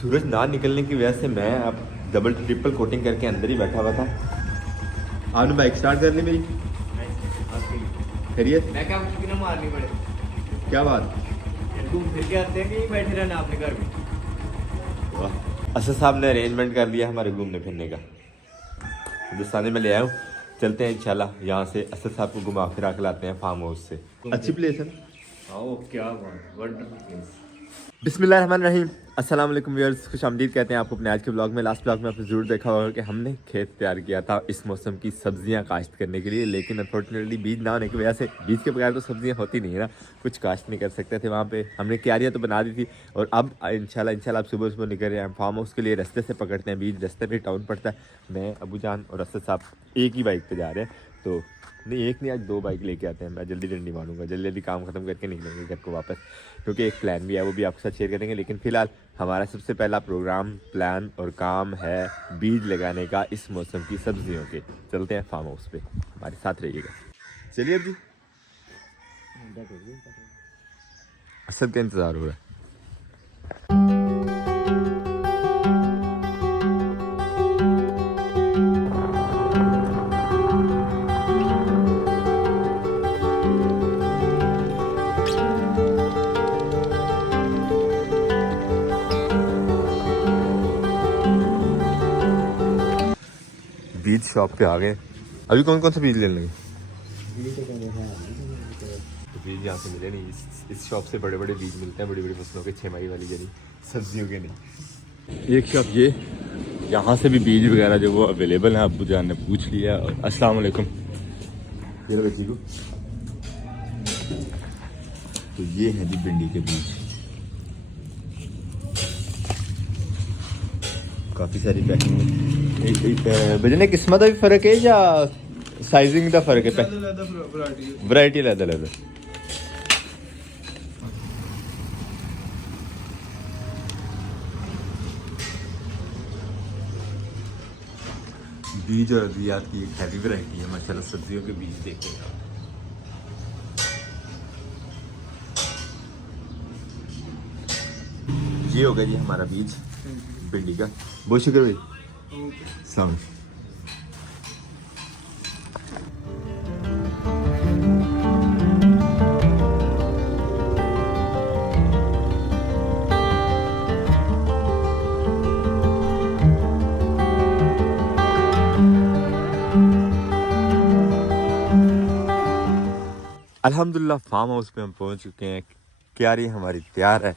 सूरज ना निकलने की वजह से मैं अब डबल ट्रिपल कोटिंग करके अंदर ही बैठा हुआ था। आपने बाइक स्टार्ट कर ली मेरी? खैरियत? मैं क्या कितने मारनी पड़े? क्या बात? घूम फिर के आते हैं कि यहीं बैठे रहना अपने घर में? वाह, असद साहब ने अरेंजमेंट कर दिया हमारे घूमने फिरने का। हिंदुस्तानी में ले आया हूँ, चलते हैं इंशाल्लाह। यहाँ से असद साहब को घुमा फिरा के लाते हैं फार्म हाउस से। अच्छी प्लेस है। आओ, क्या बात, वंडरफुल प्लेस। बिस्मिल्लाहिर्रहमानिर्रहीम। अस्सलाम वालेकुम व्यूअर्स, खुश आमदीद कहते हैं आपको अपने आज के ब्लॉग में। लास्ट ब्लॉग में आपने ज़रूर देखा होगा कि हमने खेत तैयार किया था इस मौसम की सब्जियां काश्त करने के लिए, लेकिन अनफॉर्चुनेटली बीज ना होने की वजह से बीज के बगैर तो सब्जियां होती नहीं है ना, कुछ काश्त नहीं कर सकते थे वहाँ पे। हमने क्यारियाँ तो बना दी थी और अब इंशाल्लाह अब सुबह निकल रहे हैं फार्म हाउस के लिए। रास्ते से पकड़ते हैं बीज, रास्ते पर टाउन पड़ता है। मैं, अबू जान और असद साहब एक ही बाइक पर जा रहे हैं, तो नहीं एक नहीं आज दो बाइक लेके आते हैं। मैं जल्दी जल्दी मारूंगा, जल्दी जल्दी काम खत्म करके निकलेंगे घर को वापस, क्योंकि एक प्लान भी है वो भी आपके साथ शेयर करेंगे। लेकिन फिलहाल हमारा सबसे पहला प्रोग्राम, प्लान और काम है बीज लगाने का इस मौसम की सब्जियों के। चलते हैं फार्म हाउस पे, हमारे साथ रहिएगा। चलिए अब जी, असद का इंतज़ार हो रहा है। बीज शॉप पे आ गए। अभी कौन कौन सा बीज लेने लगे? तो बीज यहाँ से मिले नहीं, इस शॉप से बड़े बड़े बीज मिलते हैं, बड़ी बड़ी फसलों के, छमाही वाली यानी सब्जियों के नहीं। एक शॉप ये, यहाँ से भी बीज वगैरह जो वो अवेलेबल है। अब्बू जान ने पूछ लिया। अस्सलाम वालेकुम। ये लो बच्ची को। तो ये है जी भिंडी के बीज, काफ़ी सारी पैकिंग है। बजने किस्मत का भी फर्क है या साइजिंग का फर्क है? वैरायटी अलग अलग। बीज और अद्वियात की एक हैवी वैरायटी है माशाल्लाह। सब्जियों के बीज देखते हैं। ये होगा जी हमारा बीज भिंडी का। बहुत शुक्र भाई। सलाम। अल्हम्दुलिल्लाह फार्म हाउस पे हम पहुंच चुके हैं। क्यारी हमारी तैयार है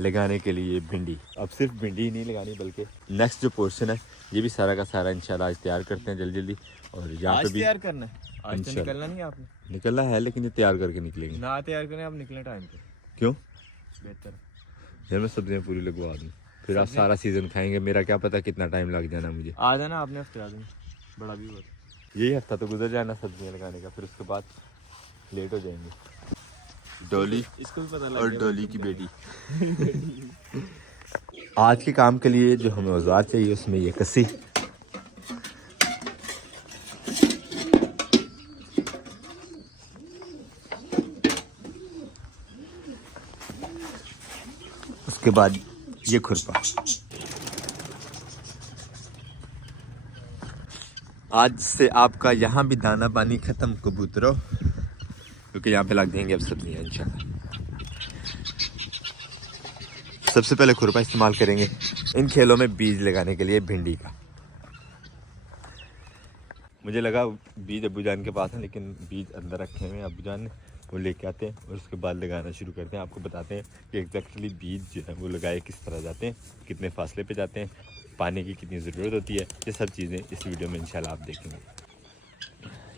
लगाने के लिए भिंडी। अब सिर्फ भिंडी ही नहीं लगानी बल्कि नेक्स्ट जो पोर्शन है ये भी सारा का सारा इंशाल्लाह आज तैयार करते हैं जल्दी जल्दी। और यहाँ पे भी तैयार करना है, आज तो निकलना नहीं है आपने? निकलना है, लेकिन ये तैयार करके निकलेंगे ना। तैयार करें आप निकले टाइम पे। क्यों? बेहतर यार मैं सब्जियाँ पूरी लगवा दूँ, फिर आप सारा सीजन खाएंगे। मेरा क्या पता कितना टाइम लग जाना मुझे। आ जाना आपने, हफ्ते आ जाना, बड़ा भी बहुत। यही हफ्ता तो गुजर जाना सब्जियाँ लगाने का, फिर उसके बाद लेट हो जाएंगे। डॉली इसको भी पता लग और डॉली की बेटी। आज के काम के लिए जो हमें औजार चाहिए उसमें ये कसी, उसके बाद ये खुरपा। आज से आपका यहाँ भी दाना पानी खत्म कबूतरों, क्योंकि यहाँ पे लग देंगे अब सब्जियाँ इंशाल्लाह। सबसे पहले खुरपा इस्तेमाल करेंगे इन खेलों में बीज लगाने के लिए भिंडी का। मुझे लगा बीज अब्बू जान के पास है, लेकिन बीज अंदर रखे हुए हैं अब्बू जान ने, वो लेके आते हैं और उसके बाद लगाना शुरू करते हैं। आपको बताते हैं कि एग्जैक्टली बीज जो है वो लगाए किस तरह जाते हैं, कितने फासले पे जाते हैं, पानी की कितनी ज़रूरत होती है। ये सब चीज़ें इस वीडियो में इंशाल्लाह आप देखेंगे।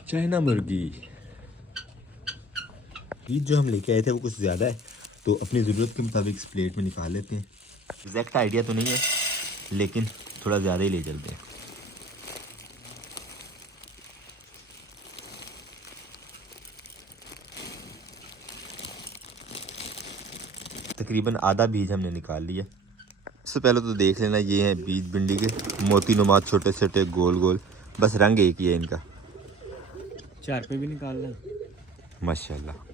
चाइना मुर्गी बीज जो हम लेके आए थे वो कुछ ज़्यादा है, तो अपनी ज़रूरत के मुताबिक इस प्लेट में निकाल लेते हैं। एग्जैक्ट आइडिया तो नहीं है, लेकिन थोड़ा ज़्यादा ही ले चलते हैं। तकरीबन आधा बीज हमने निकाल लिया। सबसे पहले तो देख लेना, ये हैं बीज भिंडी के, मोती नुमा, छोटे छोटे गोल गोल, बस रंग एक ही है इनका। चार पे भी निकाल लें माशाल्लाह।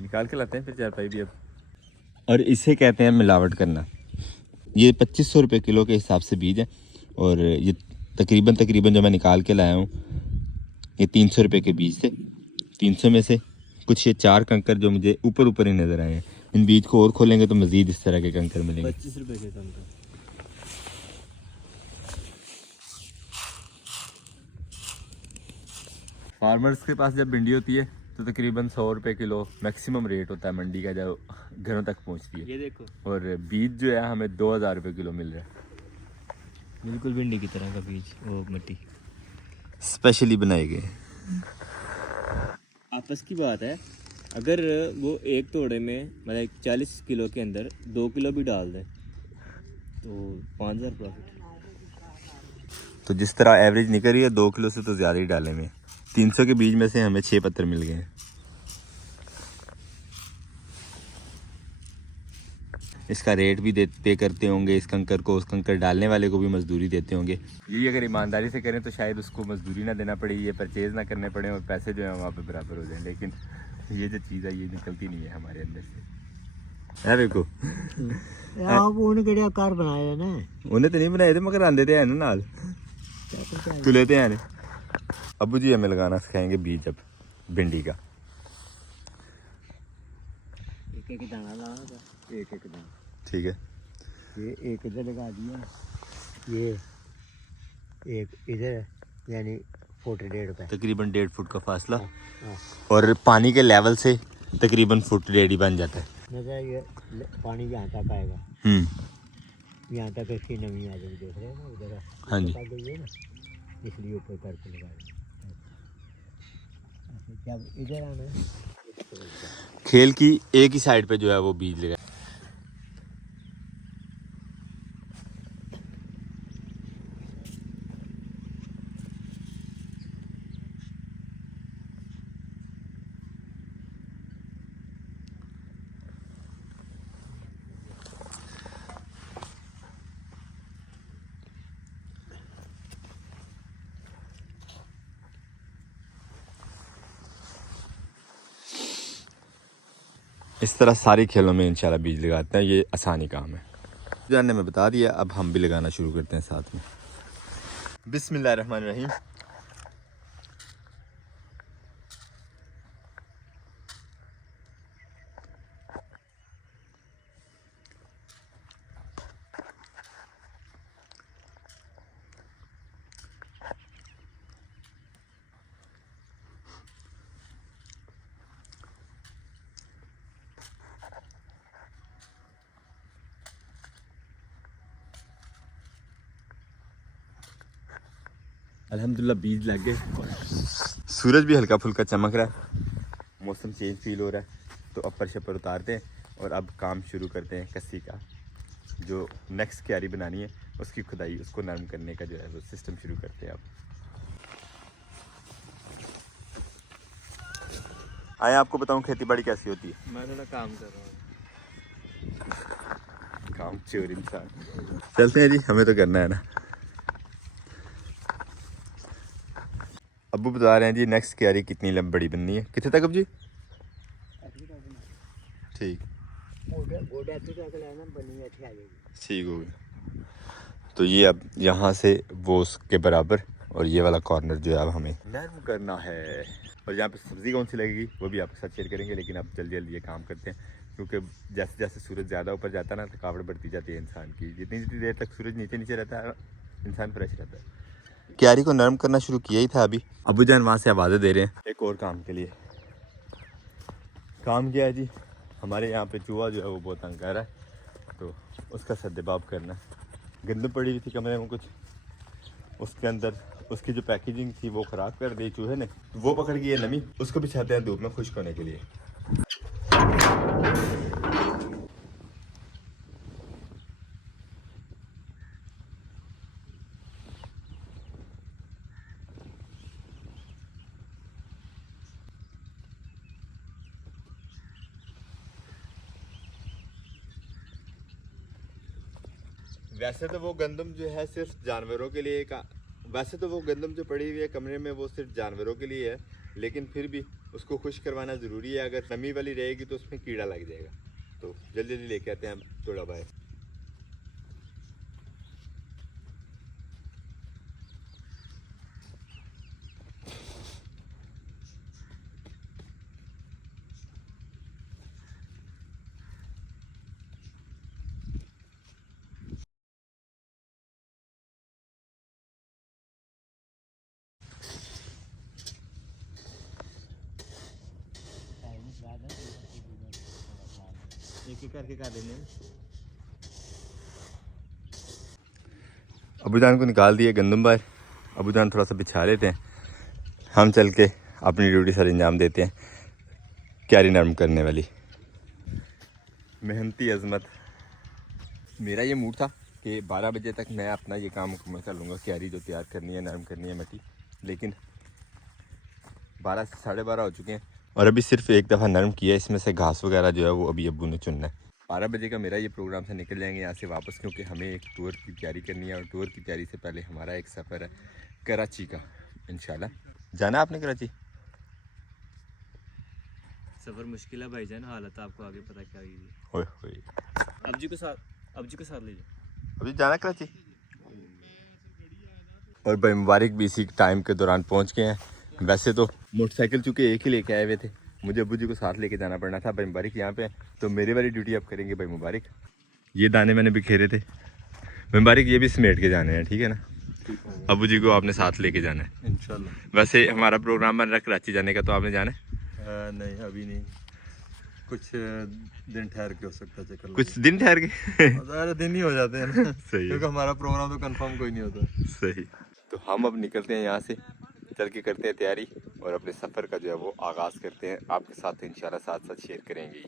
निकाल के लाते हैं फिर चारपाई भी। अब और इसे कहते हैं मिलावट करना। ये 2500 रुपये किलो के हिसाब से बीज है और ये तकरीबन जो मैं निकाल के लाया हूँ ये 300 रुपये के बीज थे। 300 में से कुछ ये 4 कंकर जो मुझे ऊपर ही नज़र आए हैं, इन बीज को और खोलेंगे तो मज़ीद इस तरह के कंकर मिलेंगे। 25 रुपये के कंकर। फार्मर्स के पास जब भिंडी होती है तो तकरीबन 100 रुपये किलो मैक्सिमम रेट होता है मंडी का, जब घरों तक पहुंचती है। ये देखो, और बीज जो है हमें 2000 रुपये किलो मिल रहा है। बिल्कुल भिंडी की तरह का बीज, वो मिट्टी स्पेशली बनाए गए। आपस की बात है, अगर वो एक तोड़े में मतलब 40 किलो के अंदर 2 किलो भी डाल दें तो 5000 प्रॉफिट। तो जिस तरह एवरेज निकल रही है 2 किलो से तो ज़्यादा ही डाले में। 300 के बीज में से हमें 6 पत्थर मिल गए हैं। इसका रेट भी पे करते होंगे, इस कंकर को, उस कंकर डालने वाले को भी मजदूरी देते होंगे। यही अगर ईमानदारी से करें तो शायद उसको मजदूरी ना देना पड़े, ये परचेज़ ना करने पड़े और पैसे जो है वहाँ पे बराबर हो जाएं। लेकिन ये जो चीज़ है ये निकलती नहीं है हमारे अंदर से। है देखो आप उन्हें कार बनाए ना, उन्हें तो नहीं बनाए थे मगर आंदे थे है ना नाल तू लेते हैं। अबू जी हमें लगाना सिखाएंगे बीज अब भिंडी का। एक दाना लाना था, एक दाना। ठीक है, ये एक इधर लगा दिया, ये एक इधर, यानी फुट 1.5 रुपये। तकरीबन 1.5 फुट का फासला हाँ। और पानी के लेवल से तकरीबन फुट 1.5 ही बन जाता है। मतलब ये पानी यहाँ तक आएगा, यहाँ तक इसकी नमी आ जाएगी। देख रहे हैं ना उधर, हाँ जी। गई है ना, इसलिए ऊपर करके लगाया। जब इधर आना है, खेल की एक ही साइड पे जो है वो बीज लगा। इस तरह सारी खेलों में इंशाल्लाह बीज लगाते हैं, ये आसानी काम है। जानने में बता दिया, अब हम भी लगाना शुरू करते हैं साथ में। बिस्मिल्लाहिर्रहमानिर्रहीम। अल्हम्दुलिल्लाह बीज लग गए, सूरज भी हल्का फुल्का चमक रहा है, मौसम चेंज फील हो रहा है। तो अपर शपर उतारते हैं और अब काम शुरू करते हैं कस्सी का। जो नेक्स्ट क्यारी बनानी है उसकी खुदाई, उसको नरम करने का जो है वो सिस्टम शुरू करते हैं। अब आए आपको बताऊं खेती बाड़ी कैसी होती है। मैं थोड़ा काम कर रहा हूँ। काम चोर इंसान। चलते हैं जी, हमें तो करना है ना। अब्बू बता रहे हैं जी नेक्स्ट क्यारी कितनी बड़ी बननी है, कितने तक अब जी? ठीक ठीक हो गया। तो ये अब यहाँ से वो उसके बराबर और ये वाला कॉर्नर जो है अब हमें नरम करना है। और यहाँ पे सब्ज़ी कौन सी लगेगी वो भी आपके साथ शेयर करेंगे, लेकिन अब जल्दी जल्दी ये काम करते हैं क्योंकि जैसे जैसे सूरज ज़्यादा ऊपर जाता है ना थकावट बढ़ती जाती है इंसान की। जितनी जितनी देर तक सूरज नीचे नीचे रहता है इंसान फ्रेश रहता है। क्यारी को नरम करना शुरू किया ही था अभी। अबू जान वहाँ से आवाज़ें दे रहे हैं एक और काम के लिए। काम क्या है जी, हमारे यहाँ पे चूहा जो है वो बहुत तंग कर रहा है, तो उसका सद्देबाब करना। गंदम पड़ी हुई थी कमरे में कुछ, उसके अंदर उसकी जो पैकेजिंग थी वो ख़राब कर दी चूहे ने, वो पकड़ के ये नमी उसको भी चाहते हैं धूप में खुश्क होने के लिए। वैसे तो वो गंदम जो है सिर्फ जानवरों के लिए का, वैसे तो वो गंदम जो पड़ी हुई है कमरे में वो सिर्फ जानवरों के लिए है, लेकिन फिर भी उसको खुश करवाना ज़रूरी है। अगर नमी वाली रहेगी तो उसमें कीड़ा लग जाएगा। तो जल्दी जल्दी लेके आते हैं हम थोड़ा बाहर। एक एक करके कर देने। अबूजान को निकाल दिए गंदम बाहर। अबूजान थोड़ा सा बिछा लेते हैं, हम चल के अपनी ड्यूटी सर अंजाम देते हैं, क्यारी नरम करने वाली। मेहनती अजमत, मेरा ये मूड था कि 12 बजे तक मैं अपना ये काम मुकम्मल कर लूँगा, क्यारी जो तैयार करनी है, नरम करनी है मिट्टी। लेकिन 12 से 12:30 हो चुके हैं और अभी सिर्फ एक दफ़ा नरम किया है। इसमें से घास वगैरह जो है वो अभी अब्बू ने चुनना है। 12 बजे का मेरा ये प्रोग्राम से निकल जाएंगे यहाँ से वापस, क्योंकि हमें एक टूर की तैयारी करनी है और टूर की तैयारी से पहले हमारा एक सफ़र है कराची का। इंशाल्लाह जाना आपने कराची। सफ़र मुश्किल है भाईजान, हालत आपको आगे पता क्या होगी। ओए होए, अब जी को साथ लीजिए। अभी जाना कराची। और भाई मुबारक भी इसी टाइम के दौरान पहुँच गए हैं। वैसे तो मोटरसाइकिल चूँकि एक ही लेके आए हुए थे, मुझे अब्बू जी को साथ लेके जाना पड़ना था। भाई मुबारक यहाँ पे, तो मेरी वाली ड्यूटी अब करेंगे भाई मुबारक। ये दाने मैंने बिखेरे थे, भाई मुबारक ये भी समेट के जाने हैं, ठीक है ना। अब्बू जी को आपने साथ लेके जाना है इंशाल्लाह। वैसे हमारा प्रोग्राम बन रहा है कराची जाने का, तो आपने जाना है। नहीं अभी नहीं, कुछ दिन ठहर के हो सकता है चक्कर। कुछ दिन ठहर के सारे दिन ही हो जाते हैं ना। सही है। क्योंकि हमारा प्रोग्राम तो कंफर्म कोई नहीं होता। सही। तो हम अब निकलते हैं यहाँ से, चल के करते हैं तैयारी और अपने सफ़र का जो है वो आगाज़ करते हैं। आपके साथ इंशाल्लाह साथ साथ शेयर करेंगे।